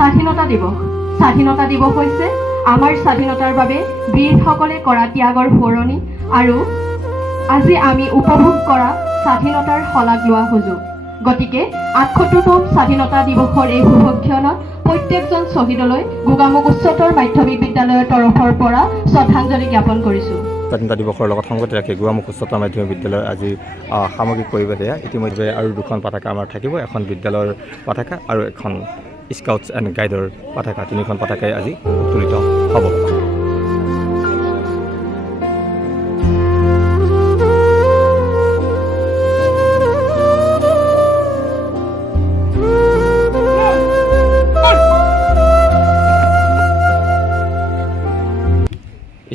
স্বাধীনতা দিৱস। স্বাধীনতা দিৱস হৈছে আমাৰ স্বাধীনতাৰ বাবে বীৰসকলে কৰা ত্যাগৰ সোঁৱৰণি আৰু আজি আমি উপভোগ কৰা স্বাধীনতাৰ শলাগ লোৱা সুযোগ। গতিকে ৭৮তম স্বাধীনতা দিৱসৰ এই শুভক্ষণত প্ৰত্যেকজন শ্বহীদলৈ গোগামুখ উচ্চতৰ মাধ্যমিক বিদ্যালয়ৰ তৰফৰ পৰা শ্ৰদ্ধাঞ্জলি জ্ঞাপন কৰিছোঁ। স্বাধীনতা দিৱসৰ লগত সংগতি ৰাখি গোগামুখ উচ্চতৰ মাধ্যমিক বিদ্যালয়ৰ আজি সামগ্ৰিক পৰিৱেশ এয়া। ইতিমধ্যে আৰু দুখন পতাকা আমাৰ থাকিব, এখন বিদ্যালয়ৰ পতাকা আৰু এখন স্কাউটছ এণ্ড গাইডৰ পতাকা, তিনিখন পতাকাই আজি উত্তোলিত হ'ব।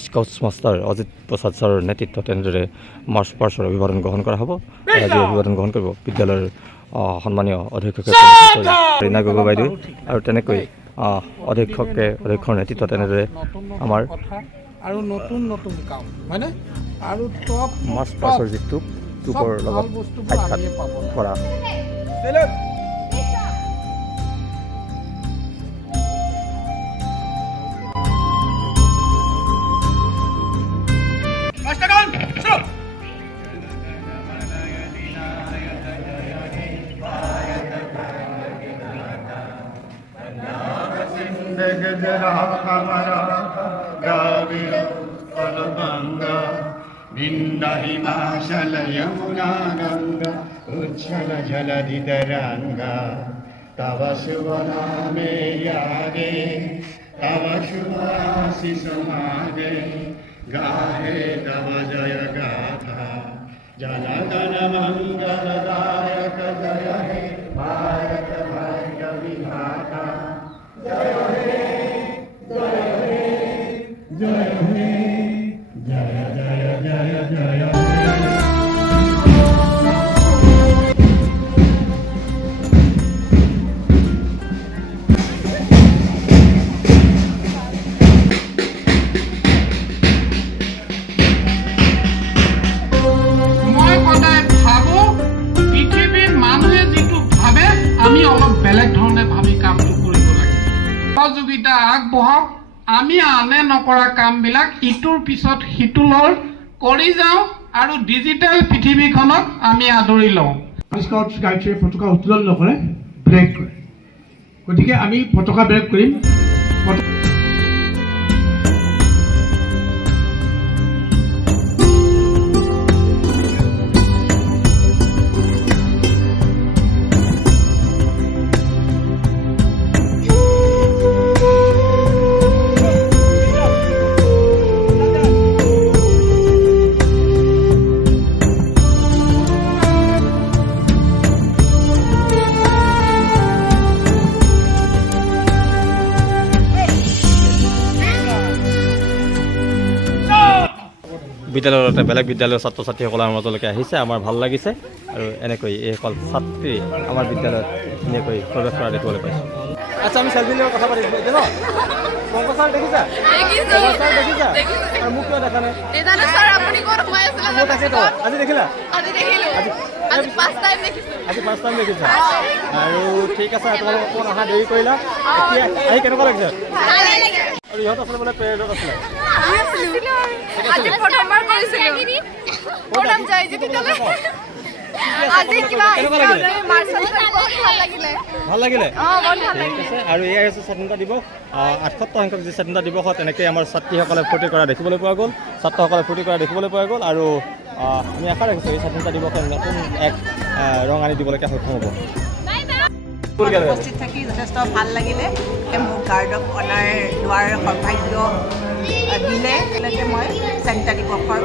স্কাউটছ মাষ্টাৰ অজিত প্ৰসাদ ছাৰৰ নেতৃত্বত তেনেদৰে মাৰ্চ পাষ্টৰ অভিবাদন গ্ৰহণ কৰা হ'ব। আজি অভিবাদন গ্ৰহণ কৰিব বিদ্যালয়ৰ সন্মানীয় অধ্যক্ষকে ৰীণা গগৈ বাইদেউ, আৰু তেনেকৈ অধ্যক্ষৰ নেতৃত্বত তেনেদৰে আমাৰ আৰু নতুন নতুন কাম হয়নে আৰু টপ মাৰ্চ পাষ্টৰ যি টুপৰ লগত সাক্ষাৎ কৰা। भिन्न हिमाचल यमुना गंगा उच्छल जलधितरंगा तव शुभ नामे यागे तव शुभ आशीष मागे गाहे तव जय गाथा जनगण मंगलदायक जय हे भारत भाग्य विधाता जय हे जय हे जय हे जय जय जय जय মই সদায় ভাবো পৃথিৱীৰ মানুহে যিটো ভাবে আমি অলপ বেলেগ ধৰণে ভাবি কামটো কৰিব লাগে। সহযোগিতা আগবঢ়াওক, আমি আনে নকৰা কামবিলাক ইটোৰ পিছত সিটোলৈ কৰি যাওঁ আৰু ডিজিটেল পৃথিৱীখনক আমি আদৰি লওঁ। স্কাউটছ গাইডছে পতাকা উত্তোলন নকৰে, ব্ৰেক কৰে। গতিকে আমি পতাকা ব্ৰেক কৰিম। বিদ্যালয়ৰ বেলেগ বিদ্যালয়ৰ ছাত্ৰ ছাত্ৰীসকল আমাৰ মাজলৈকে আহিছে, আমাৰ ভাল লাগিছে আৰু এনেকৈ এইসকল ছাত্ৰী আমাৰ বিদ্যালয়ত ধুনীয়াকৈ প্ৰৱেশ কৰা দেখিবলৈ পাইছোঁ। আচ্ছা, আমি চেলফি লৈ কথা পাতিছোঁ এতিয়া ন? পংকজ ছাৰ দেখিছা? ছাৰ দেখিছা? আৰু মোক কিয় দেখা নাই? তাকেতো আজি দেখিলা? আজি ফাৰ্ষ্ট টাইম দেখিছা? আৰু ঠিক আছে, তোমালোক অকণমান অহা দেৰি কৰিলা, এতিয়া আহি কেনেকুৱা লাগিছে? আৰু ইহঁত আছিলে বোলে পেৰেডত আছিলে। ভাল লাগিলে? ঠিক আছে। আৰু এয়াই হৈছে স্বাধীনতা দিৱস। ৭৮ সংখ্যক যি স্বাধীনতা দিৱসত এনেকৈ আমাৰ ছাত্ৰীসকলে ফূৰ্তি কৰা দেখিবলৈ পোৱা গ'ল, ছাত্ৰসকলে ফূৰ্তি কৰা দেখিবলৈ পোৱা গ'ল। আৰু আমি আশা ৰাখিছোঁ এই স্বাধীনতা দিৱসে নতুন এক ৰং আনি দিবলৈকে সক্ষম হ'ব। উপস্থিত থাকি যথেষ্ট ভাল লাগিলে। মোক গাৰ্ড অফ অনাৰ লোৱাৰ সৌভাগ্য দিলে, মই স্বাধীনতা দিৱসৰ